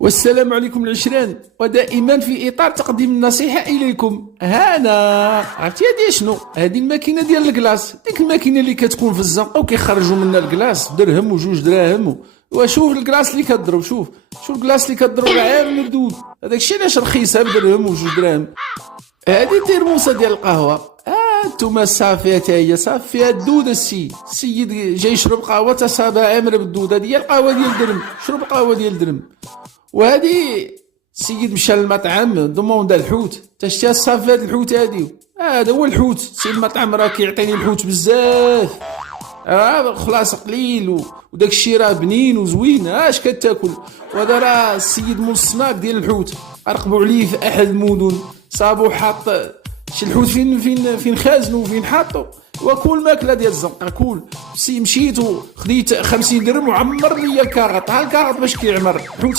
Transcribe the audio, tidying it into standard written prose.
والسلام عليكم العشران، ودائما في اطار تقديم النصيحه اليكم. هانا عرفتي هادي شنو؟ هادي الماكينه ديال الكلاص، ديك الماكينه اللي كتكون في الزنقه وكيخرجوا منها الكلاص درهم وجوج دراهم. وشوف الكلاص اللي كضرب، شوف الكلاص اللي كضرب راه عامل مردود. هذاك الشيء علاش رخيصه بدرهم وجوج دراهم. هادي ترموسه ديال القهوه، انتوما صافي حتى هي صافي فيها الدود. السيد جاي يشرب قهوه تصابها عامره بالدود. هادي هي القهوه ديال درهم، شرب قهوه ديال درهم. وهادي السيد مشى للمطعم دوموندا الحوت، تشتي صافي هاد الحوت هادي، هذا هو الحوت. سيد المطعم راه كيعطيني الحوت بزاف، خلاص قليل وداك الشيء راه بنين وزوين، اش كتاكل. وهذا راه السيد مول السناك ديال الحوت، رقبوا عليه في احد المدن، صابو حاط شي الحوت فين خازنو وفين حاطو. وكل ماكله ديال الزنقه كل. مشيت وخديت 50 درهم وعمر لي الكاغط، ها الكاغط باش كيعمر.